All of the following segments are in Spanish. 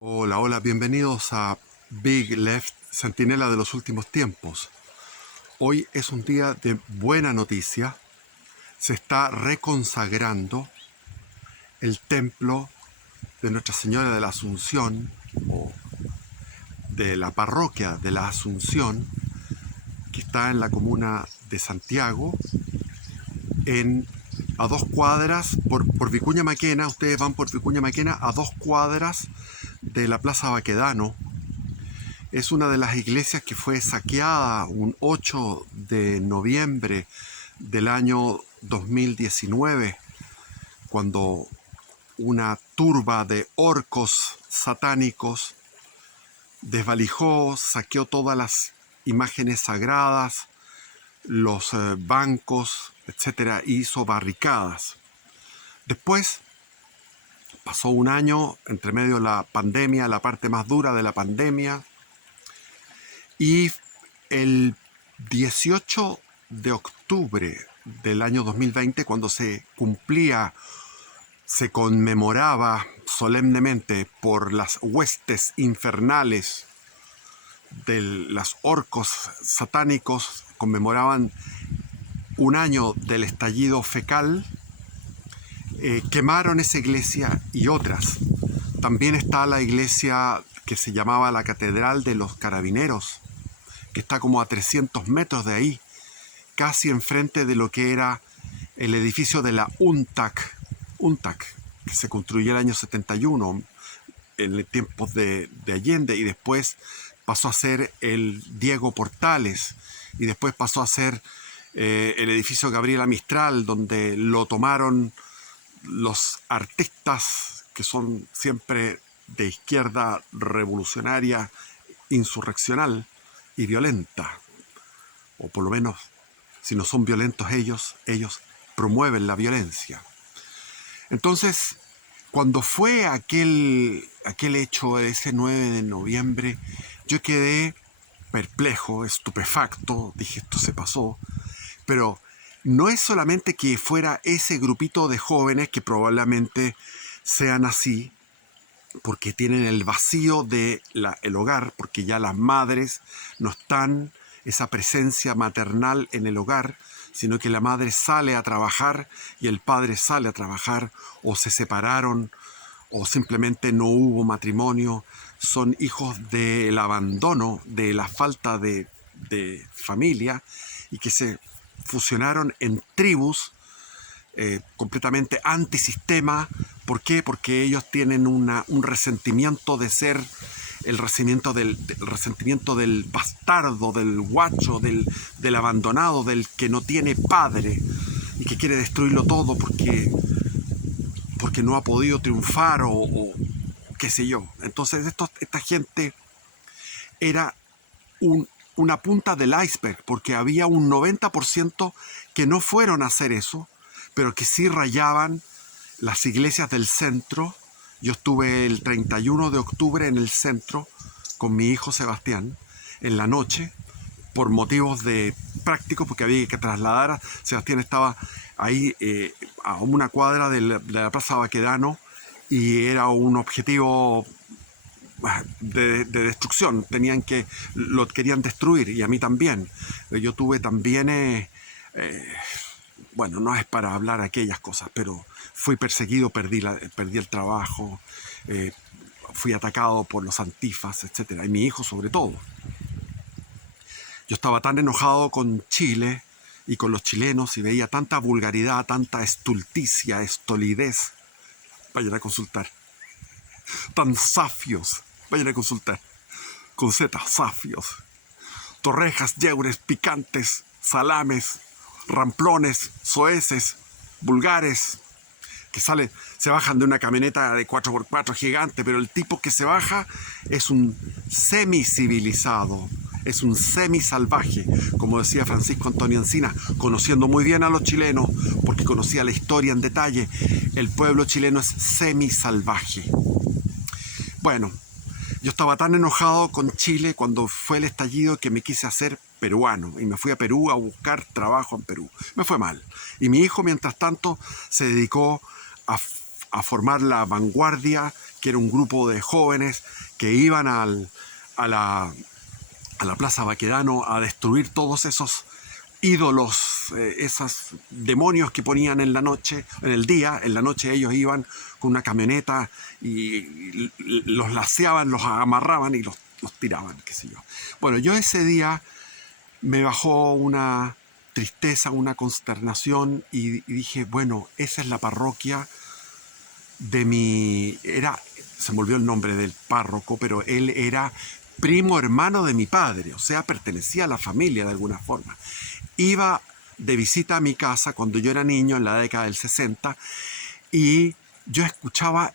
Hola, hola, bienvenidos a Big Left, Centinela de los últimos tiempos. Hoy es un día de buena noticia. Se está reconsagrando el templo de Nuestra Señora de la Asunción, o de la parroquia de la Asunción, que está en la comuna de Santiago, en, a 2 cuadras, por Vicuña Maquena. Ustedes van por Vicuña Maquena a 2 cuadras de la Plaza Baquedano. Es una de las iglesias que fue saqueada un 8 de noviembre del año 2019, cuando una turba de orcos satánicos desvalijó, saqueó todas las imágenes sagradas, los bancos, etcétera, y hizo barricadas. Después pasó un año, entre medio de la pandemia, la parte más dura de la pandemia, y el 18 de octubre del año 2020, cuando se conmemoraba solemnemente por las huestes infernales de los orcos satánicos, conmemoraban un año del estallido fecal. Quemaron esa iglesia y otras. También está la iglesia que se llamaba la Catedral de los Carabineros, que está como a 300 metros de ahí, casi enfrente de lo que era el edificio de la UNTAC, que se construyó en el año 71, en el tiempo de Allende, y después pasó a ser el Diego Portales, y después pasó a ser el edificio Gabriela Mistral, donde lo tomaron los artistas que son siempre de izquierda revolucionaria, insurreccional y violenta, o por lo menos, si no son violentos ellos promueven la violencia. Entonces, cuando fue aquel hecho, ese 9 de noviembre, yo quedé perplejo, estupefacto, dije, esto se pasó. Pero no es solamente que fuera ese grupito de jóvenes, que probablemente sean así, porque tienen el vacío del hogar, porque ya las madres no están, esa presencia maternal en el hogar, sino que la madre sale a trabajar y el padre sale a trabajar, o se separaron, o simplemente no hubo matrimonio. Son hijos del abandono, de la falta de familia, y que se fusionaron en tribus completamente antisistema. ¿Por qué? Porque ellos tienen un resentimiento de ser el resentimiento del bastardo, del guacho, del abandonado, del que no tiene padre y que quiere destruirlo todo porque no ha podido triunfar, o qué sé yo. Entonces esta gente era una punta del iceberg, porque había un 90% que no fueron a hacer eso, pero que sí rayaban las iglesias del centro. Yo estuve el 31 de octubre en el centro con mi hijo Sebastián en la noche, por motivos de prácticos, porque había que trasladar. Sebastián estaba ahí a una cuadra de la Plaza Baquedano, y era un objetivo de destrucción. Lo querían destruir, y a mí también. Yo tuve también, bueno, no es para hablar aquellas cosas, pero fui perseguido, perdí el trabajo, fui atacado por los antifas, etcétera, y mi hijo sobre todo. Yo estaba tan enojado con Chile y con los chilenos, y veía tanta vulgaridad, tanta estulticia, estolidez. Vayan a consultar. Tan safios. Vayan a consultar. Con Z, safios. Torrejas, yeures, picantes, salames, ramplones, soeces, vulgares, que se bajan de una camioneta de 4x4 gigante, pero el tipo que se baja es un semicivilizado, es un semisalvaje, como decía Francisco Antonio Encina, conociendo muy bien a los chilenos, porque conocía la historia en detalle. El pueblo chileno es semisalvaje. Bueno, yo estaba tan enojado con Chile cuando fue el estallido, que me quise hacer peruano y me fui a Perú a buscar trabajo en Perú. Me fue mal. Y mi hijo, mientras tanto, se dedicó a a formar la vanguardia, que era un grupo de jóvenes que iban a la Plaza Baquedano a destruir todos esos ídolos, esos demonios que ponían en la noche, en el día. En la noche ellos iban con una camioneta y los laceaban, los amarraban y los tiraban, qué sé yo. Bueno, yo ese día me bajó una tristeza, una consternación y dije, bueno, esa es la parroquia de se me olvidó el nombre del párroco, pero él era primo hermano de mi padre, o sea, pertenecía a la familia de alguna forma. Iba de visita a mi casa cuando yo era niño, en la década del 60, y yo escuchaba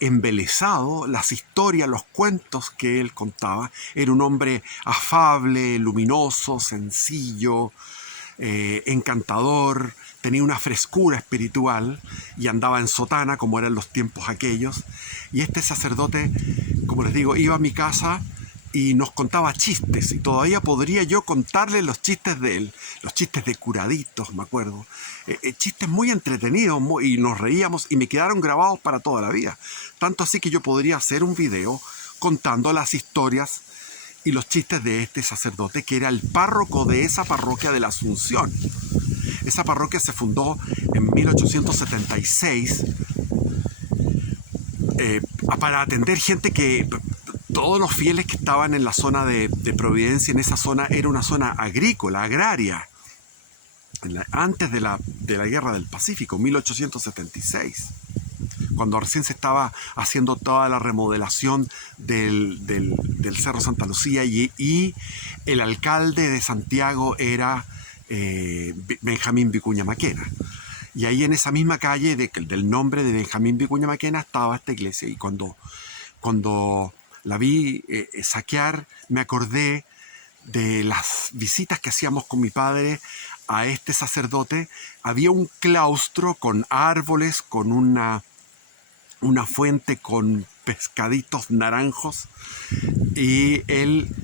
embelesado las historias, los cuentos que él contaba. Era un hombre afable, luminoso, sencillo, encantador, tenía una frescura espiritual y andaba en sotana, como eran los tiempos aquellos. Y este sacerdote, como les digo, iba a mi casa y nos contaba chistes, y todavía podría yo contarle los chistes de él, los chistes de curaditos, me acuerdo, chistes muy entretenidos, y nos reíamos y me quedaron grabados para toda la vida, tanto así que yo podría hacer un video contando las historias y los chistes de este sacerdote, que era el párroco de esa parroquia de la Asunción. Esa parroquia se fundó en 1876 para atender gente que... Todos los fieles que estaban en la zona de Providencia, en esa zona, era una zona agrícola, agraria, antes de la Guerra del Pacífico, 1876, cuando recién se estaba haciendo toda la remodelación del Cerro Santa Lucía, y el alcalde de Santiago era Benjamín Vicuña Maquena. Y ahí en esa misma calle del nombre de Benjamín Vicuña Maquena estaba esta iglesia, y cuando la vi saquear, me acordé de las visitas que hacíamos con mi padre a este sacerdote. Había un claustro con árboles, con una fuente con pescaditos naranjos, y él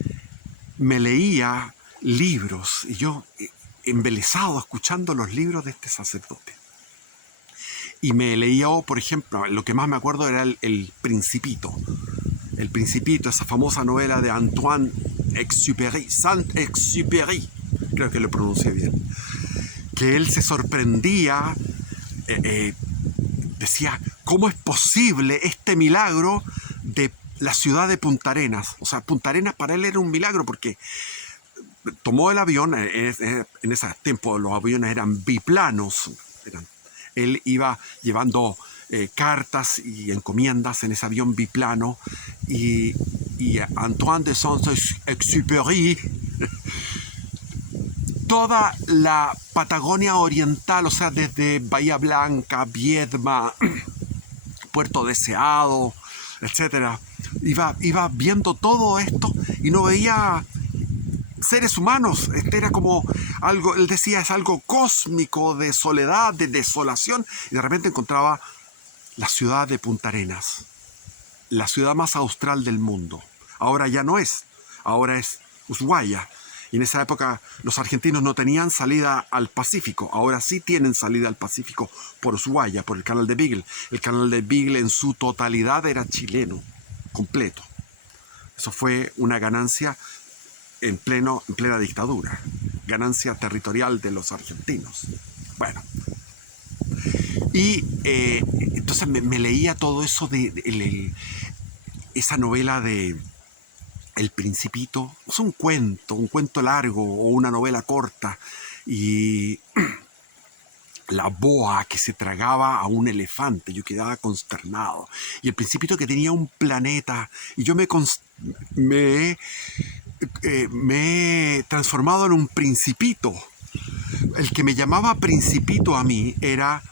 me leía libros, y yo embelesado escuchando los libros de este sacerdote. Y me leía, por ejemplo, lo que más me acuerdo era el Principito. El Principito, esa famosa novela de Antoine Exupéry, Saint-Exupéry, creo que lo pronuncié bien, que él se sorprendía, decía, ¿cómo es posible este milagro de la ciudad de Punta Arenas? O sea, Punta Arenas para él era un milagro, porque tomó el avión, en ese tiempo los aviones eran biplanos, él iba llevando cartas y encomiendas en ese avión biplano, y Antoine de Saint-Exupéry, toda la Patagonia oriental, o sea, desde Bahía Blanca, Viedma, Puerto Deseado, etc., iba viendo todo esto y no veía seres humanos. Era como algo, él decía, es algo cósmico, de soledad, de desolación, y de repente encontraba la ciudad de Punta Arenas, la ciudad más austral del mundo. Ahora ya no es, ahora es Ushuaia. Y en esa época los argentinos no tenían salida al Pacífico, ahora sí tienen salida al Pacífico por Ushuaia, por el canal de Beagle. El canal de Beagle en su totalidad era chileno, completo. Eso fue una ganancia en plena dictadura, ganancia territorial de los argentinos. Bueno, y entonces me leía todo eso esa novela de El Principito. Es un cuento largo o una novela corta, y la boa que se tragaba a un elefante, yo quedaba consternado. Y el Principito que tenía un planeta, y yo me he transformado en un principito. El que me llamaba Principito a mí era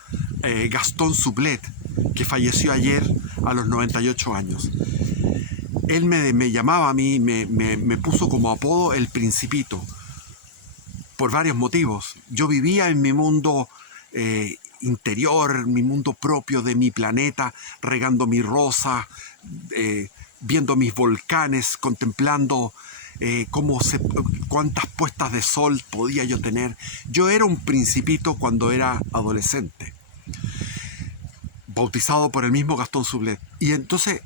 Gastón Sublet, que falleció ayer a los 98 años. Él me llamaba a mí, me puso como apodo el Principito, por varios motivos. Yo vivía en mi mundo interior, mi mundo propio de mi planeta, regando mi rosa, viendo mis volcanes, contemplando cuántas puestas de sol podía yo tener. Yo era un principito cuando era adolescente. bautizado por el mismo Gastón Sublet. Y entonces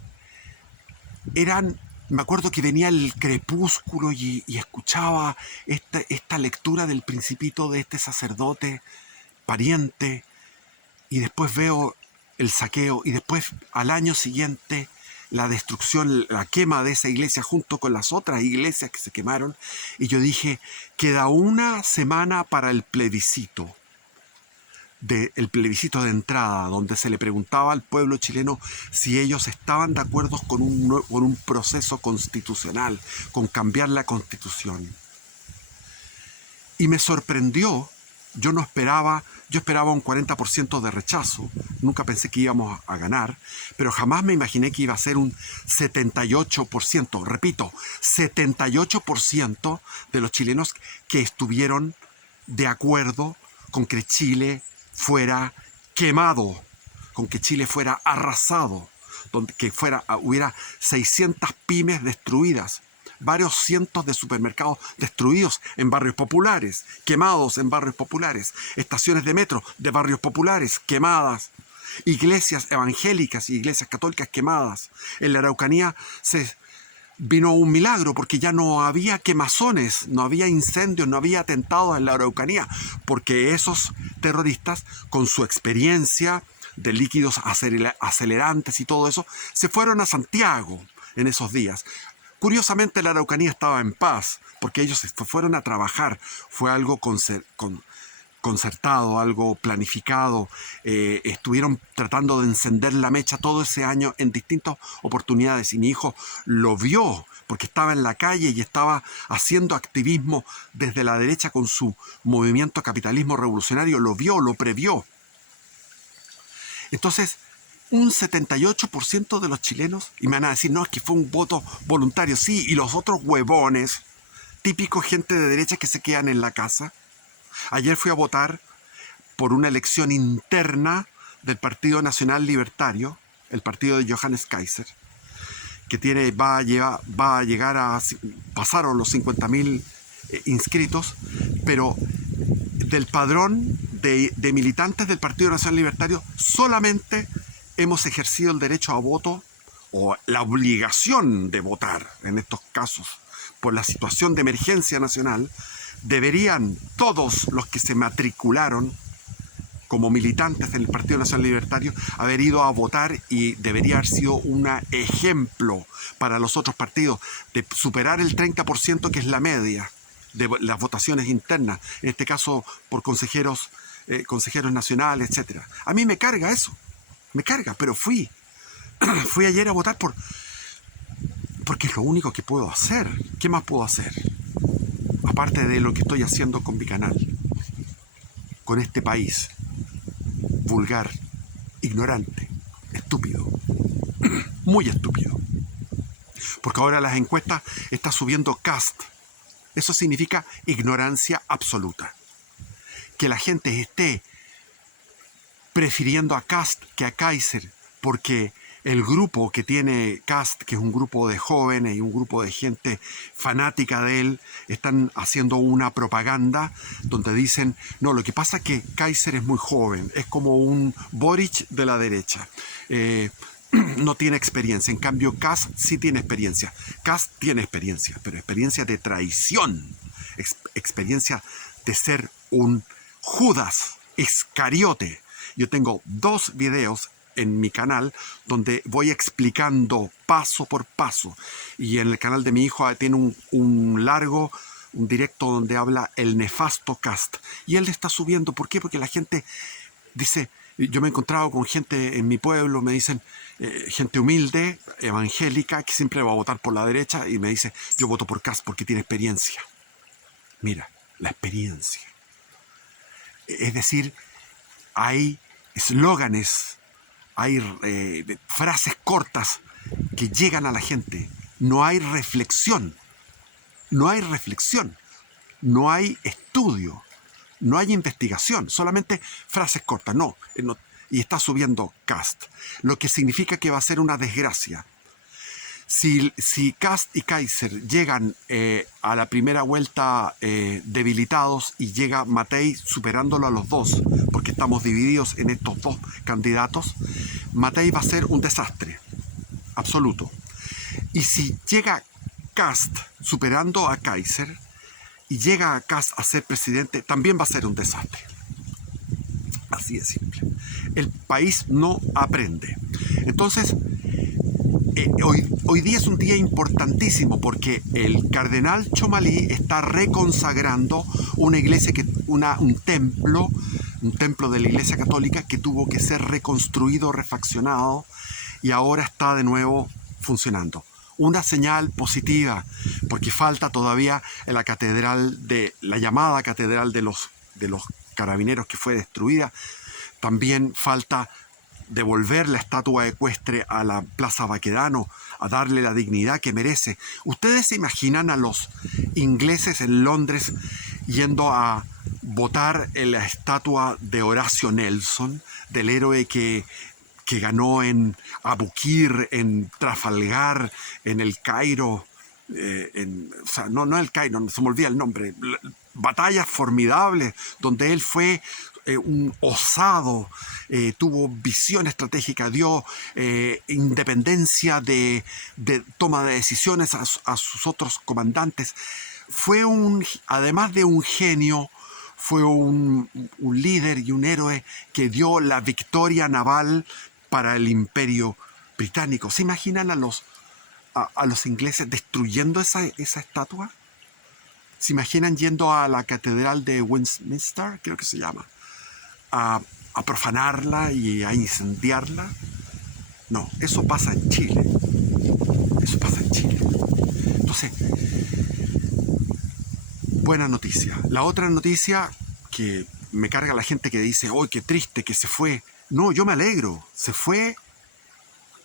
me acuerdo que venía el crepúsculo y escuchaba esta lectura del Principito de este sacerdote pariente, y después veo el saqueo, y después al año siguiente la destrucción, la quema de esa iglesia junto con las otras iglesias que se quemaron, y yo dije, queda una semana para el plebiscito de entrada, donde se le preguntaba al pueblo chileno si ellos estaban de acuerdo con un proceso constitucional, con cambiar la constitución. Y me sorprendió, yo esperaba un 40% de rechazo, nunca pensé que íbamos a ganar, pero jamás me imaginé que iba a ser un 78%, repito, 78% de los chilenos que estuvieron de acuerdo con que Chile fuera quemado, con que Chile fuera arrasado, que hubiera 600 pymes destruidas, varios cientos de supermercados destruidos en barrios populares, quemados en barrios populares, estaciones de metro de barrios populares quemadas, iglesias evangélicas y iglesias católicas quemadas. En la Araucanía vino un milagro porque ya no había quemazones, no había incendios, no había atentados en la Araucanía, porque esos terroristas, con su experiencia de líquidos acelerantes y todo eso, se fueron a Santiago en esos días. Curiosamente la Araucanía estaba en paz, porque ellos se fueron a trabajar, fue algo concertado, algo planificado, estuvieron tratando de encender la mecha todo ese año en distintas oportunidades, y mi hijo lo vio porque estaba en la calle y estaba haciendo activismo desde la derecha con su movimiento Capitalismo Revolucionario, lo vio, lo previó. Entonces, un 78% de los chilenos, y me van a decir, no, es que fue un voto voluntario, sí, y los otros huevones, típico gente de derecha que se quedan en la casa. Ayer fui a votar por una elección interna del Partido Nacional Libertario, el partido de Johannes Kaiser, que pasaron los 50.000 inscritos, pero del padrón de militantes del Partido Nacional Libertario solamente hemos ejercido el derecho a voto, o la obligación de votar en estos casos, por la situación de emergencia nacional. Deberían todos los que se matricularon como militantes del Partido Nacional Libertario haber ido a votar, y debería haber sido un ejemplo para los otros partidos de superar el 30%, que es la media de las votaciones internas, en este caso por consejeros nacionales, etc. A mí me carga eso, me carga, pero fui ayer a votar porque es lo único que puedo hacer. ¿Qué más puedo hacer? Aparte de lo que estoy haciendo con mi canal, con este país vulgar, ignorante, estúpido, muy estúpido. Porque ahora las encuestas está subiendo Kast. Eso significa ignorancia absoluta. Que la gente esté prefiriendo a Kast que a Kaiser, porque el grupo que tiene Kast, que es un grupo de jóvenes y un grupo de gente fanática de él, están haciendo una propaganda donde dicen, no, lo que pasa es que Kaiser es muy joven, es como un Boric de la derecha, no tiene experiencia. En cambio, Kast sí tiene experiencia. Kast tiene experiencia, pero experiencia de traición, experiencia de ser un Judas Iscariote. Yo tengo 2 videos en mi canal donde voy explicando paso por paso, y en el canal de mi hijo tiene un directo donde habla el nefasto Kast, y él le está subiendo. ¿Por qué? Porque la gente dice, yo me he encontrado con gente en mi pueblo, me dicen, gente humilde, evangélica, que siempre va a votar por la derecha, y me dice, yo voto por Kast porque tiene experiencia. Mira, la experiencia. Es decir, hay eslóganes, hay frases cortas que llegan a la gente. No hay reflexión, no hay estudio, no hay investigación, solamente frases cortas. No, y está subiendo Kast, lo que significa que va a ser una desgracia. Si Kast y Kaiser llegan a la primera vuelta debilitados y llega Matei superándolo a los dos, porque estamos divididos en estos dos candidatos, Matei va a ser un desastre absoluto. Y si llega Kast superando a Kaiser y llega a Kast a ser presidente, también va a ser un desastre. Así de simple. El país no aprende. Entonces, hoy día es un día importantísimo porque el cardenal Chomalí está reconsagrando una iglesia, un templo de la Iglesia Católica que tuvo que ser reconstruido, refaccionado y ahora está de nuevo funcionando. Una señal positiva, porque falta todavía en la llamada catedral de los carabineros que fue destruida. También falta devolver la estatua ecuestre a la Plaza Baquedano, a darle la dignidad que merece. ¿Ustedes se imaginan a los ingleses en Londres yendo a votar en la estatua de Horacio Nelson, del héroe que ganó en Abukir, en Trafalgar, en el Cairo, no el Cairo, se me olvida el nombre, batallas formidables donde él fue un osado, tuvo visión estratégica, dio independencia de toma de decisiones a sus otros comandantes. Además de un genio, fue un líder y un héroe que dio la victoria naval para el Imperio Británico. ¿Se imaginan a los ingleses destruyendo esa estatua? ¿Se imaginan yendo a la catedral de Westminster, creo que se llama, a profanarla y a incendiarla? No, eso pasa en Chile. Eso pasa en Chile. Entonces, buena noticia. La otra noticia que me carga la gente que dice, ¡oh, qué triste que se fue! No, yo me alegro. Se fue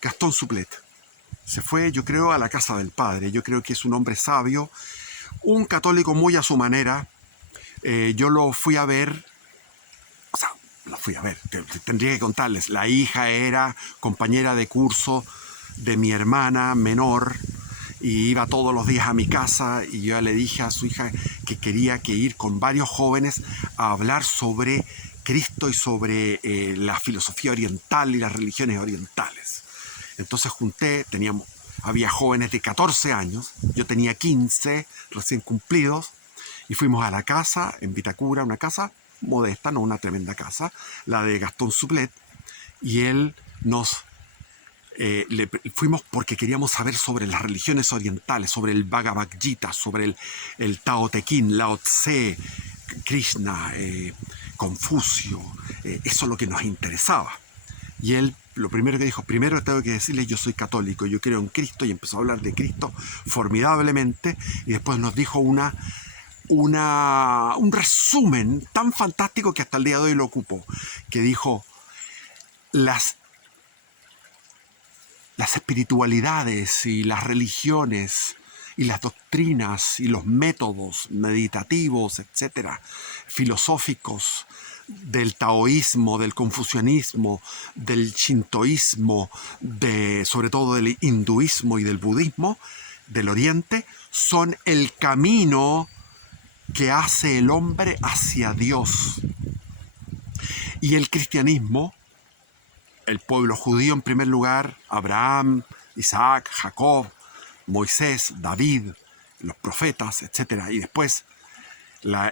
Gastón Suplet. Se fue, yo creo, a la casa del Padre. Yo creo que es un hombre sabio, un católico muy a su manera. Yo lo fui a ver. O sea, lo fui a ver. Tendría que contarles. La hija era compañera de curso de mi hermana menor y iba todos los días a mi casa y yo le dije a su hija que quería que ir con varios jóvenes a hablar sobre Cristo y sobre la filosofía oriental y las religiones orientales. Entonces había jóvenes de 14 años, yo tenía 15 recién cumplidos, y fuimos a la casa en Vitacura, una casa modesta, no una tremenda casa, la de Gastón Suplet, y él fuimos porque queríamos saber sobre las religiones orientales, sobre el Bhagavad Gita, sobre el Tao Te Ching, Lao Tse, Krishna, Confucio. Eso es lo que nos interesaba. Y él lo primero que dijo, primero tengo que decirles, yo soy católico, yo creo en Cristo, y empezó a hablar de Cristo formidablemente, y después nos dijo un resumen tan fantástico que hasta el día de hoy lo ocupo, que dijo, las espiritualidades y las religiones y las doctrinas y los métodos meditativos, etcétera, filosóficos del taoísmo, del confucianismo, del shintoísmo, sobre todo del hinduismo y del budismo del oriente, son el camino que hace el hombre hacia Dios. Y el cristianismo, el pueblo judío en primer lugar, Abraham, Isaac, Jacob, Moisés, David, los profetas, etc. Y después la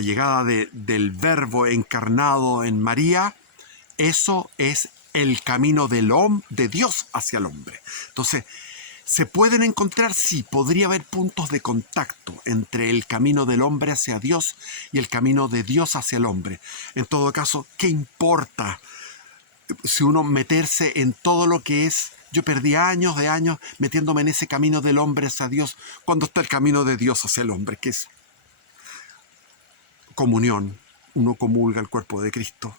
llegada del Verbo encarnado en María, eso es el camino de Dios hacia el hombre. Entonces, ¿se pueden encontrar? Sí, podría haber puntos de contacto entre el camino del hombre hacia Dios y el camino de Dios hacia el hombre. En todo caso, ¿qué importa si uno meterse en todo lo que es? Yo perdí años de años metiéndome en ese camino del hombre hacia Dios, cuando está el camino de Dios hacia el hombre, que es comunión. Uno comulga el cuerpo de Cristo,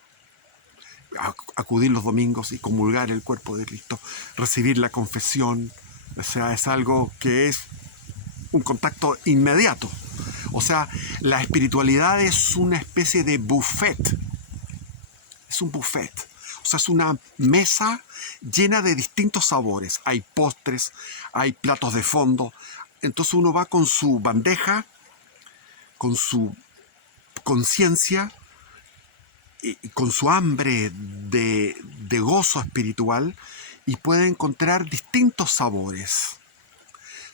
acudir los domingos y comulgar el cuerpo de Cristo, recibir la confesión. O sea, es algo que es un contacto inmediato. O sea, la espiritualidad es una especie de buffet. Es un buffet. O sea, es una mesa llena de distintos sabores. Hay postres, hay platos de fondo. Entonces uno va con su bandeja, con su conciencia y con su hambre de gozo espiritual y puede encontrar distintos sabores.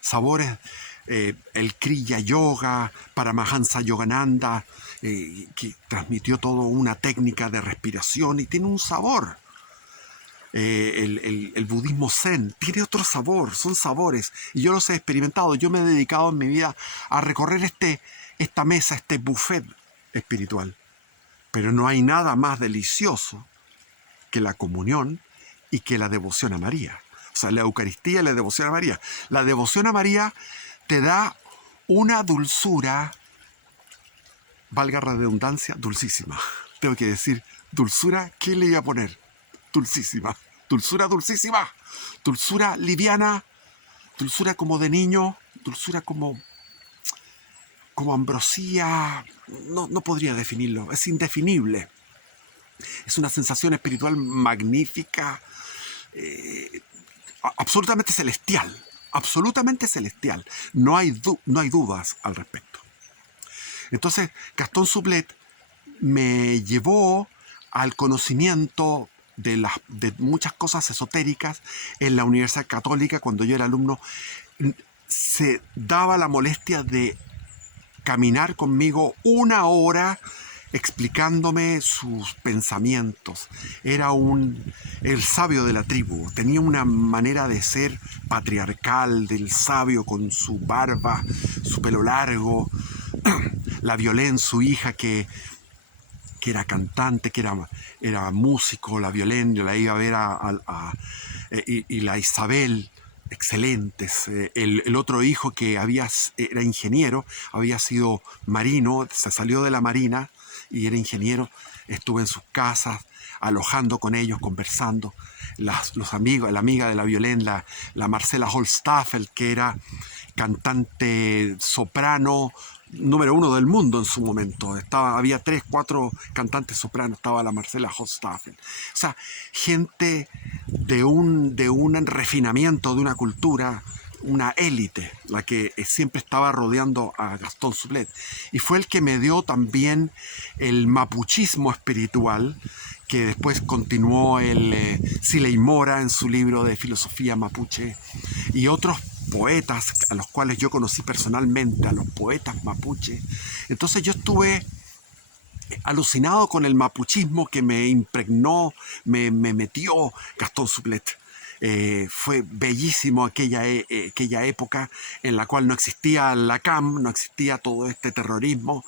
Sabores, el Kriya Yoga, Paramahansa Yogananda, que transmitió toda una técnica de respiración y tiene un sabor. El budismo zen tiene otro sabor, son sabores, y yo los he experimentado. Yo me he dedicado en mi vida a recorrer esta mesa, este buffet espiritual. Pero no hay nada más delicioso que la comunión y que la devoción a María. O sea, la Eucaristía y la devoción a María. La devoción a María te da una dulzura, valga la redundancia, dulcísima. Tengo que decir, dulzura, ¿qué le iba a poner? Dulcísima. Dulzura dulcísima. Dulzura liviana. Dulzura como de niño. Dulzura como ambrosía. No podría definirlo. Es indefinible. Es una sensación espiritual magnífica. Absolutamente celestial. Absolutamente celestial. No hay dudas al respecto. Entonces, Gastón Sublet me llevó al conocimiento de muchas cosas esotéricas en la Universidad Católica. Cuando yo era alumno, se daba la molestia de caminar conmigo 1 hora explicándome sus pensamientos. Era el sabio de la tribu. Tenía una manera de ser patriarcal, del sabio con su barba, su pelo largo. La Violén, su hija, que era cantante, que era músico. La Violén, yo la iba a ver y la Isabel, excelentes. El otro hijo que era ingeniero, había sido marino, se salió de la marina y era ingeniero. Estuve en sus casas, alojando con ellos, conversando. Los amigos, la amiga de la Violén, la Marcela Holstaffel, que era cantante soprano número 1 del mundo en su momento. Había 3, 4 cantantes sopranos. Estaba la Marcela Holstaffel. O sea, gente de un refinamiento, de una cultura, una élite, la que siempre estaba rodeando a Gastón Sublet. Y fue el que me dio también el mapuchismo espiritual, que después continuó Siley Mora en su libro de filosofía mapuche, y otros poetas a los cuales yo conocí personalmente, a los poetas mapuche. Entonces yo estuve alucinado con el mapuchismo que me impregnó, me metió Gastón Sublet. Fue bellísimo aquella época en la cual no existía la CAM, no existía todo este terrorismo.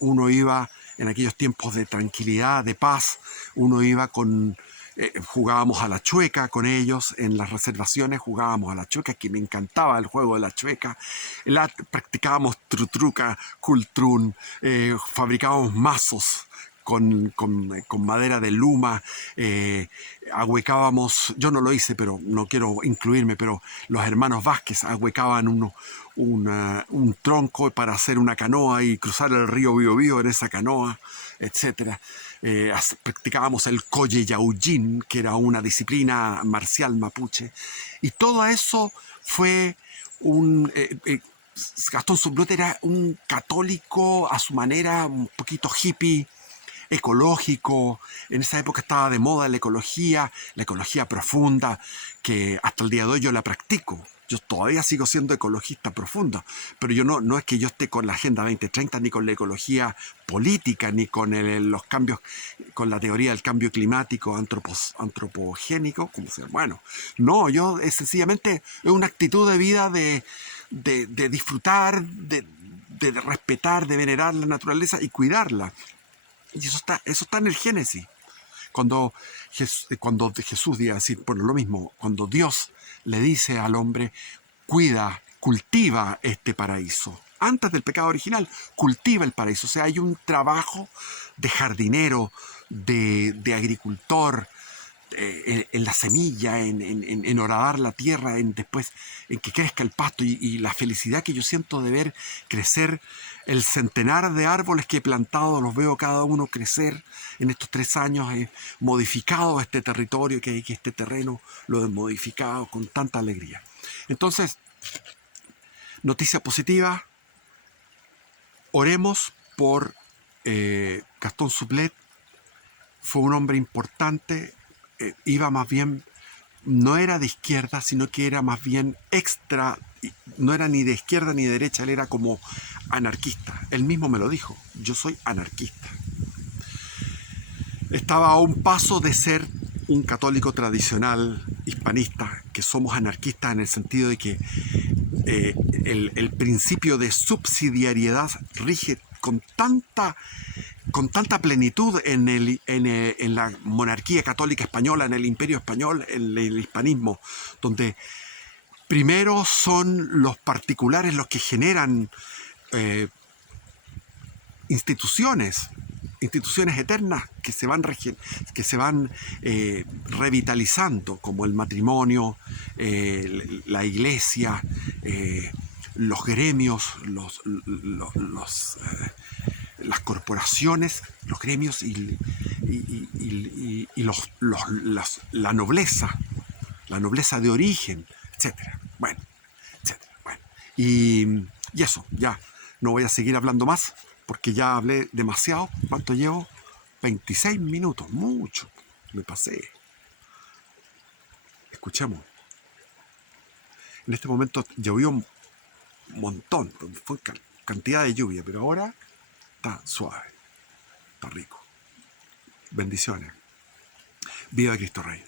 Uno iba en aquellos tiempos de tranquilidad, de paz, uno iba jugábamos a la chueca con ellos en las reservaciones, jugábamos a la chueca, que me encantaba el juego de la chueca. Practicábamos trutruca, cultrún, fabricábamos mazos con madera de luma, ahuecábamos, yo no lo hice, pero no quiero incluirme, pero los hermanos Vázquez ahuecaban un tronco para hacer una canoa y cruzar el río Biobío en esa canoa, etc. Practicábamos el Colle Yaullín, que era una disciplina marcial mapuche, y todo eso fue Gastón Sublet era un católico a su manera, un poquito hippie, ecológico. En esa época estaba de moda la ecología profunda, que hasta el día de hoy yo la practico. Yo todavía sigo siendo ecologista profundo, pero yo no es que yo esté con la Agenda 2030, ni con la ecología política, ni con los cambios, con la teoría del cambio climático antropogénico, como sea. Bueno, no, yo sencillamente es una actitud de vida de disfrutar, de respetar, de venerar la naturaleza y cuidarla. Y eso está en el Génesis. Cuando Jesús diga así, bueno, lo mismo, cuando Dios le dice al hombre, cuida, cultiva este paraíso. Antes del pecado original, cultiva el paraíso. O sea, hay un trabajo de jardinero, de agricultor, en la semilla, en horadar la tierra, después en que crezca el pasto y la felicidad que yo siento de ver crecer el centenar de árboles que he plantado, los veo cada uno crecer en estos 3 años. He modificado este territorio, que este terreno lo he modificado con tanta alegría. Entonces, noticia positiva, oremos por Gastón Suplet. Fue un hombre importante, iba más bien, no era de izquierda, sino que era más bien extra, no era ni de izquierda ni de derecha, él era como anarquista. Él mismo me lo dijo, yo soy anarquista. Estaba a un paso de ser un católico tradicional hispanista, que somos anarquistas en el sentido de que el principio de subsidiariedad rige con tanta plenitud en la monarquía católica española, en el imperio español, en el hispanismo, donde primero son los particulares los que generan instituciones eternas que se van revitalizando, como el matrimonio, la iglesia, los gremios, las corporaciones, los gremios y la nobleza de origen, etcétera. Bueno, etcétera. Bueno. Y eso, ya. No voy a seguir hablando más porque ya hablé demasiado. ¿Cuánto llevo? 26 minutos, mucho. Me pasé. Escuchemos. En este momento llovió un montón, fue cantidad de lluvia, pero ahora está suave, está rico. Bendiciones. Viva Cristo Rey.